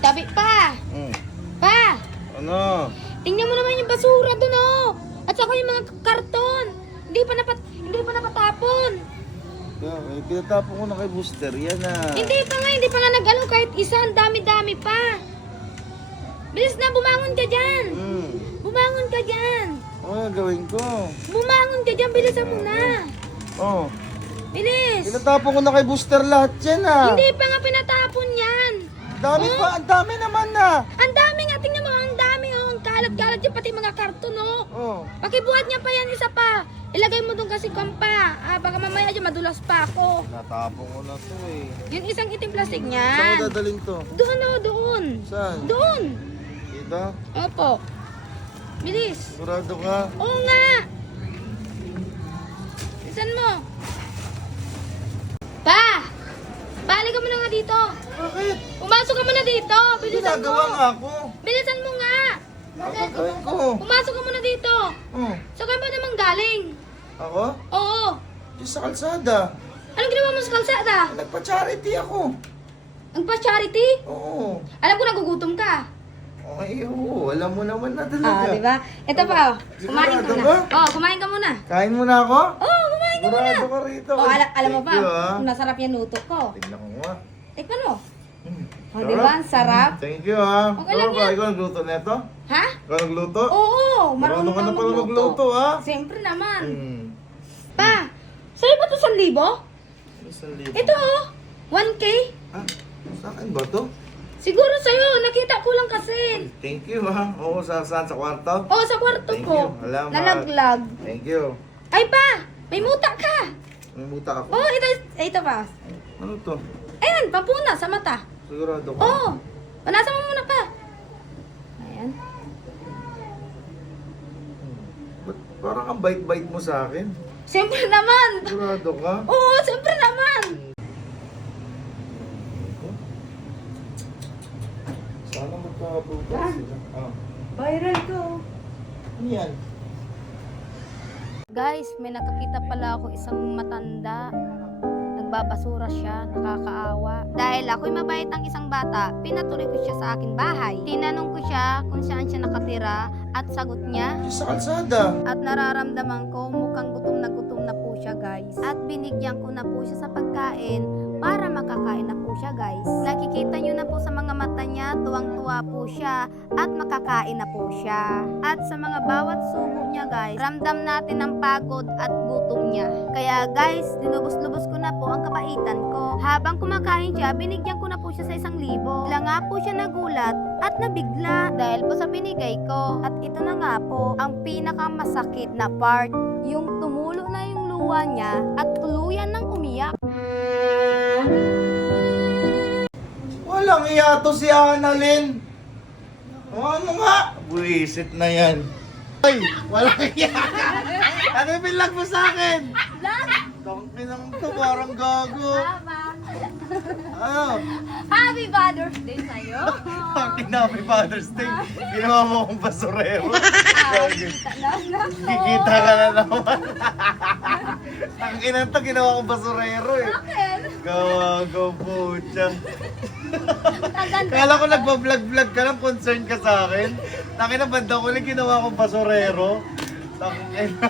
Tabi pa! Pa! Ano? Tingnan mo naman yung basura dun, oh! At saka yung mga karton! Hindi pa napatapon! Yeah, pinatapon ko na kay Booster. Yan na. Hindi pa nga nag-ano kahit isa. Ang dami-dami pa! Bilis na, bumangon ka dyan! Bumangon ka dyan! Ano gagawin ko? Bumangon ka dyan, bilisan mo na! Oh. Bilis! Pinatapon ko na kay Booster lahat yan ah. Hindi pa nga pinatapon yan! Dami pa, ang dami naman na. Ang dami nga, tingnan mo, ang dami, oh! Ang kalat-kalat yung pati mga karton, oh! Oh. Pakibuhat niya pa yan, isa pa! Ilagay mo doon kasi kampa. Baka mamaya dyan madulas pa ako. Natapon ko na to eh. Yung isang itim plastic Saan niya. ko dadaling to? Doon, oh, doon. Saan? Doon. Dito? Opo. Bilis. Sigurado ka? Oo nga. Isan mo. Pa! Balik ka muna nga dito. Bakit? Pumasok ka muna dito. Bilisan mo. Ginagawa nga ako. Bilisan mo nga. Ano gagawin ko? Pumasok ka muna dito. Oh. Saan ka ba naman galing? Ako? Oo. Diyan sa kalsada. Anong ginawa mo sa kalsada? Nagpa-charity ako. Nagpa-charity? Oo. Alam ko nagugutom ka. Okay, oo. Alam mo naman na talaga. Ah, di ba? Ito pa, oh. Kumain ka Sigurado muna. ba? Oh, kumain ka muna. Kain mo na ako? Oh, kumain ka muna. Sigurado ka rito. Oh, alam mo ba? Thank you, ah. Masarap yung luto ko. Tignan ko nga. Tikman mo. Hmm. Oh, di ba? Ang sarap. Thank you ha. Okay lang Ikaw, yan. ikaw nagluto nito? Ha? Ikaw nagluto? Oo, Marunong ka na pala magluto. magluto ha? Siyempre naman. Hmm. Pa, sa'yo ba ito 1,000? Isang libo. Ito oh, 1K. Ah, sa akin ba to? Siguro sa'yo, nakita ko lang kasi. Thank you ha. Oo, saan sa kwarto? Oh, sa kwarto Thank ko. you. Salamat. Nalaglag. Thank you. Ay pa, may muta ka. Namuta ako. Oh, ito pa. Ano to? Ayan, pampuna sa mata. Sigurado ko. Oh, panasan mo muna pa. Ayan. Ba't parang ang bait-bait mo sa akin? Siyempre naman. Sigurado ka? Oo, siyempre naman. Sana magkabukas sila. Ah. Viral ko. Ano yan? Guys, may nakakita pala ako isang matanda. Nagbabasura siya, nakakaawa. Dahil ako'y mabait ang isang bata, pinatuloy ko siya sa aking bahay. Tinanong ko siya kung saan siya nakatira at sagot niya. Diyan sa kalsada. At nararamdaman ko mukhang gutom na po siya guys. At binigyan ko na po siya sa pagkain para makakain na po siya guys. Nakikita nyo na po sa mga mata niya, tuwang-tuwa po siya at makakain na po siya. At sa mga bawat subo niya guys, ramdam natin ang pagod at gutom niya. Kaya guys, dinubos-lubos ko na po ang kabaitan ko. Habang kumakain siya, binigyan ko na po siya sa 1,000. Bigla nga po siya nagulat at nabigla dahil po sa binigay ko. At ito na nga po ang pinakamasakit na part, yung tumulo na yung luha niya at tuluyan ng umiyak. Walang iya to si Annalyn. Ano nga? Buisit na yan. Ay, walang iya. Ano yung bilag mo sa akin? Tangkin ng to, parang gago. Ano? Happy Father's Day sa'yo! Tangkin na, Happy Father's Day. Ginawa mo akong basurero. Kikita ka na naman. Tangkin na to, ginawa akong basurero eh. Gago po siya. Kala ko nagpa-vlog-vlog ka lang, concern ka sa akin. Tangin na, banda ko lang ginawa akong basurero. Tangin na.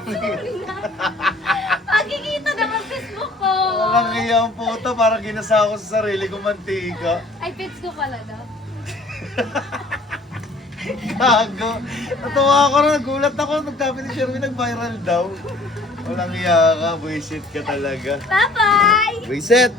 Pagkikita naman Facebook ko! Walang iyang puto, parang ginasa ako sa sarili kong mantika. Ay, pits ko pala daw. Gago. Natawa ako na, nagulat ako. Nagtabi ni Sherwin, nag-viral daw. Walang iya ka, buisit ka talaga. Bye-bye! Buisit!